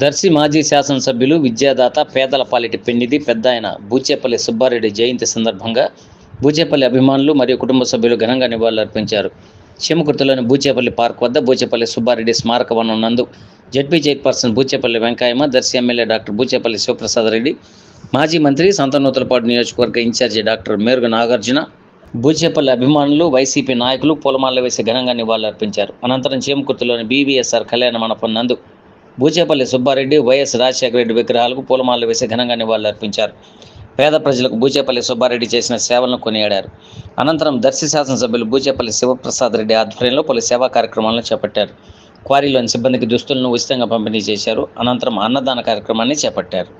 దర్శి మాజీ శాసనసభ్యులు విద్యాదాత పేదల పాలిటి పెన్నిధి పెద్దాయన బూచేపల్లి సుబ్బారెడ్డి జయంతి సందర్భంగా బూచేపల్లి అభిమానులు మరియు కుటుంబ సభ్యులు ఘనంగా నివాళులర్పించారు. చీమకుర్తిలోని బూచేపల్లి పార్క్ వద్ద బూచేపల్లి సుబ్బారెడ్డి స్మారక వనం నందు ZP chairperson Buchepalli Venkayyamma, Darsi MLA doctor Buchepalli Sivaprasad Reddy, మాజీ మంత్రి సంతనూతలపాడు నియోజకవర్గ ఇన్ఛార్జి డాక్టర్ మేరుగ నాగార్జున, బూచేపల్లి అభిమానులు, వైసీపీ నాయకులు పూలమాలలు వేసి ఘనంగా నివాళులర్పించారు. అనంతరం చీమకుర్తిలోని బీవీఎస్ఆర్ కళ్యాణ మండపం నందు బూచేపల్లి సుబ్బారెడ్డి, వైఎస్ రాజశేఖర రెడ్డి విగ్రహాలకు పూలమాలలు వేసి ఘనంగా నివాళులర్పించారు. పేద ప్రజలకు బూచేపల్లి సుబ్బారెడ్డి చేసిన సేవలను కొనియాడారు. అనంతరం దర్శి శాసనసభ్యులు బూచేపల్లి శివప్రసాద్ రెడ్డి ఆధ్వర్యంలో పలు సేవా కార్యక్రమాలను చేపట్టారు. క్వారీలోని సిబ్బందికి దుస్తులను ఉచితంగా పంపిణీ చేశారు. అనంతరం అన్నదాన కార్యక్రమాన్ని చేపట్టారు.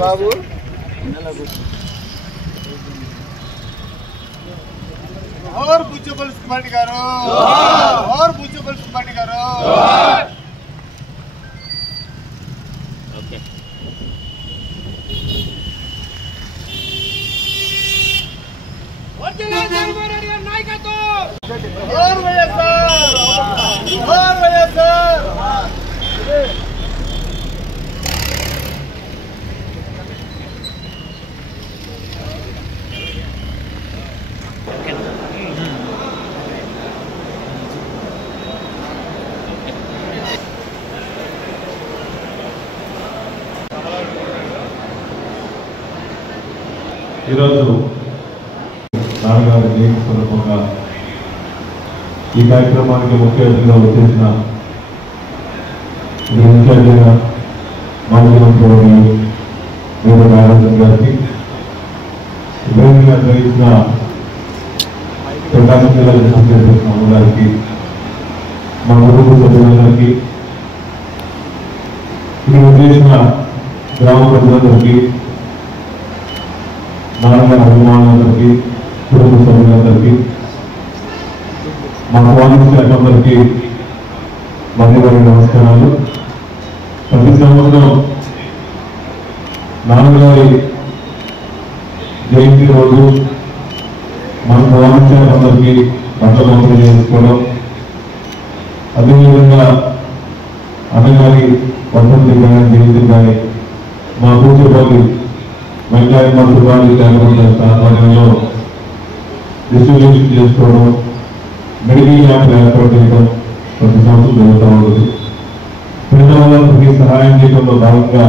बाबू और बूचेपल्ली सुब्बारेड्डी गारू और बूचेपल्ली सुब्बारेड्डी गारू और వైఎస్ఆర్ ఈరోజు నాన్నగారి జయంతి సందర్భంగా ఈ కార్యక్రమానికి ముఖ్య అతిథిగా వచ్చేసిన ఇన్ఛార్జిగా మాజీ మంత్రి మేరుగ నాగార్జున గారికి, వేదికగా నిర్వహించిన ప్రకాశం జిల్లా చైర్పర్సన్ గారికి, మా కుటుంబ సభ్యులందరికీ, ఇక్కడ వచ్చేసిన గ్రామ ప్రజలందరికీ, నాన్నగారి అభిమానులందరికీ, కుటుంబ సభ్యులందరికీ, మా పోలీసు శాఖందరికీ మధ్యపడి నమస్కారాలు. ప్రతి సంవత్సరం నాన్నగారి జయంతి రోజు మన గవర్నమెంట్ బట్టలు పంపిణీ చేసుకోవడం, అదేవిధంగా అన్నగారి వర్ధంతి కానీ జయంతి కానీ మా కూర్చోపల్లి వెంకయ్య సుబ్బారెడ్డి గారి ఆధ్వర్యంలో డిస్ట్రిబ్యూషన్ చేసుకోవడం, మెడికల్ క్యాంపులు ఏర్పాటు చేయడం ప్రతి సంవత్సరం జరుగుతూ ఉంటుంది. పేదవాళ్ళకి సహాయం చేయడంలో భాగంగా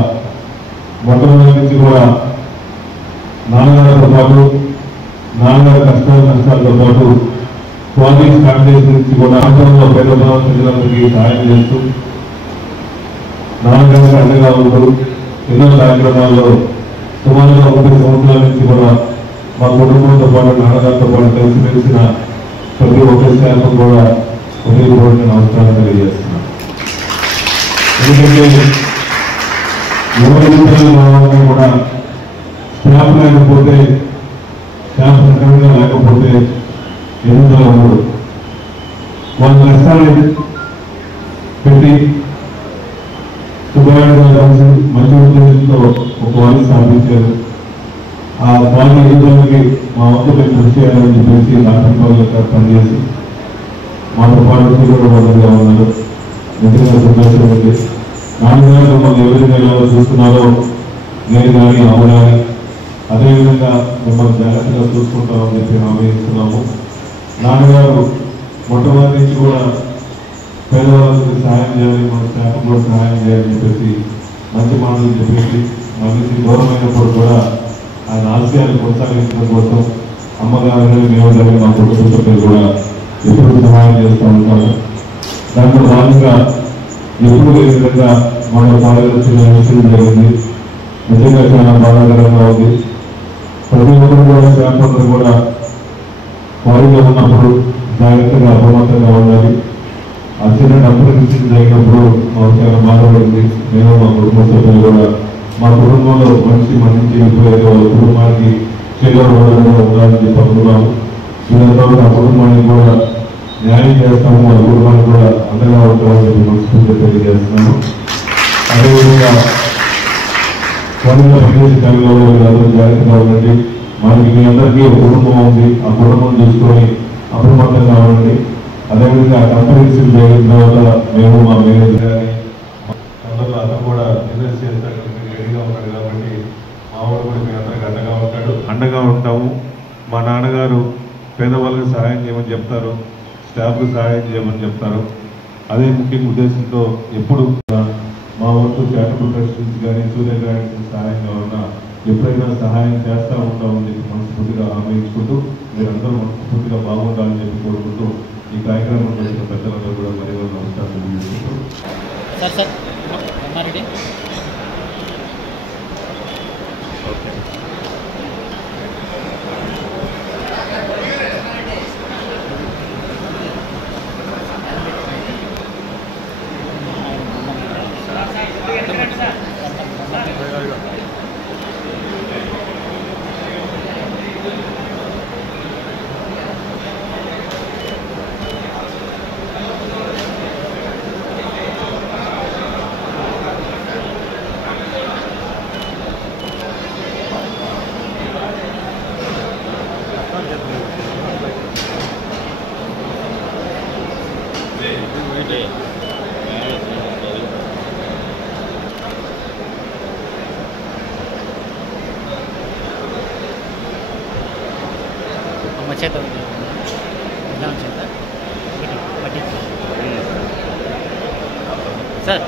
మొట్టమొదటి నుంచి కూడా నాన్నగారితో పాటు నాన్నగారి నష్టాలతో పాటు క్వాలిటీ ఫ్యామిలీస్ నుంచి కూడా ఆంధ్రంలో పేదవాళ్ళ ప్రజలందరికీ సహాయం చేస్తూ నాన్నగారికి అండగా ఉంటూ ఎన్నో కార్యక్రమాల్లో సుమారుగా 30 సంవత్సరాల నుంచి కూడా మా కుటుంబంతో పాటు నాన్నగారితో పాటు కలిసి మెలిసిన ప్రతి ఒక్క శాఖం కూడా హృదయపూర్వక నమస్కారం తెలియజేస్తున్నాను. ఎందుకంటే ఎవరి విషయాలు కూడా స్టాఫ్ లేకపోతే స్టాఫ్ సక్రమంగా లేకపోతే ఎదుగుదల ఉండదు. వాళ్ళ కష్టాలు పెట్టి సుబ్బారెడ్డి గారు మంచి ఉద్దేశంతో ఒక వాళ్ళు స్థాపించారు. ఆ వాళ్ళ ఎదుగుదలకి మా వంతు కృషి చేయాలని చెప్పేసి రాష్ట్రంలో పనిచేసి మాతో పాటు తీవ్రంగా ఉన్నారు. నిజంగా సంతోషం ఉంది. నాన్నగారు మమ్మల్ని ఏ విధంగా ఎలా చూస్తున్నారో నేను కానీ అమ్మ కానీ అదేవిధంగా మిమ్మల్ని జాగ్రత్తగా చూసుకుంటామని చెప్పి హామీ ఇస్తున్నాము. నాన్నగారు మొట్టమొదటి నుంచి కూడా పేదవాళ్ళకి సహాయం చేయాలి, మన స్టాఫ్ కూడా సహాయం చేయాలని చెప్పేసి మంచి మాటలు చెప్పేసి మనిషి దూరమైనప్పుడు కూడా ఆయన ఆశయాలు కొనసాగించడం కోసం అమ్మగారు మేము మా కుటుంబ సభ్యులు కూడా ఎప్పుడు సహాయం చేస్తూ ఉంటారు. దాంట్లో భాగంగా ఎప్పుడు ఈ విధంగా మన పాలన విషయం జరిగింది. నిజంగా చాలా బాధాకరంగా ఉంది. ప్రతి ఒక్కరు కూడా స్టాఫ్ అందరూ కూడా వారిలో ఉన్నప్పుడు జాగ్రత్తగా అప్రమత్తంగా ఉండాలి. ఆ చిన్న డబ్బులు విషయం జరిగినప్పుడు మాకు చాలా బాధపడింది. నేను మా కుటుంబ సభ్యులు కూడా మా కుటుంబంలో మనిషి మరణించి వెళ్ళిపోయేది వాళ్ళ కుటుంబానికి చేదోడుగా ఉండాలని చెప్పి అనుకున్నాము. ఇదంతా ఆ కుటుంబానికి కూడా న్యాయం చేస్తాము, వాళ్ళ కుటుంబానికి కూడా అండగా ఉంటామని చెప్పి మనస్ఫూర్తిగా తెలియజేస్తున్నాను. అదేవిధంగా స్వర్గ ప్రదేశ కళలో అందరూ జాగ్రత్తగా ఉండండి. మనకి మీ అందరికీ ఒక కుటుంబం ఉంది. ఆ కుటుంబం చూసుకొని అప్రమత్తంగా ఉండండి. అదేవిధంగా కంపెనీస్ జరిగిన తర్వాత మేము మా మేనేజర్ కానీ అందరూ అతను కూడా బిజినెస్ చేస్తానికి రెడీగా ఉంటాడు. కాబట్టి మా వాడు కూడా మీ అందరికి అండగా ఉంటాము. మా నాన్నగారు పేదవాళ్ళకి సహాయం చేయమని చెప్తారు, స్టాఫ్కి సహాయం చేయమని చెప్తారు. అదే ముఖ్యంగా ఉద్దేశంతో ఎప్పుడు మా వంతు చారిటబుల్ ట్రస్ట్స్ కానీ సూర్య గారికి సహాయం కావాలన్నా ఎప్పుడైనా సహాయం చేస్తూ ఉంటామని చెప్పి మనస్ఫూర్తిగా హామీ ఇచ్చుకుంటూ మీరందరూ మనస్ఫూర్తిగా బాగుండాలని చెప్పి కోరుకుంటూ ఈ కార్యక్రమం చేసిన పెద్దలందరూ కూడా మరి నమస్కారం తెలియజేసుకుంటూ చేత సార్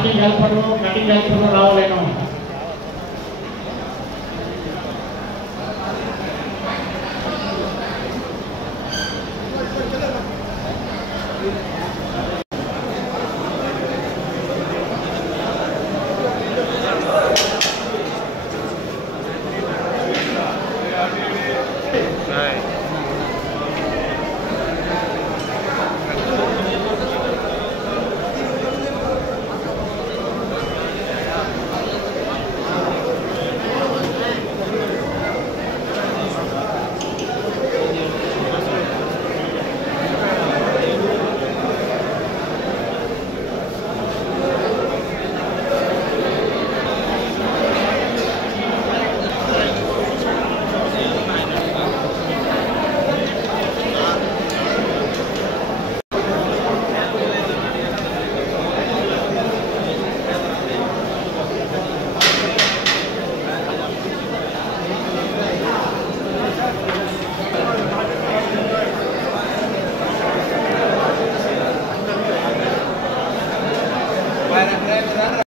కటింగ్ హెల్పర్లు రావాలేను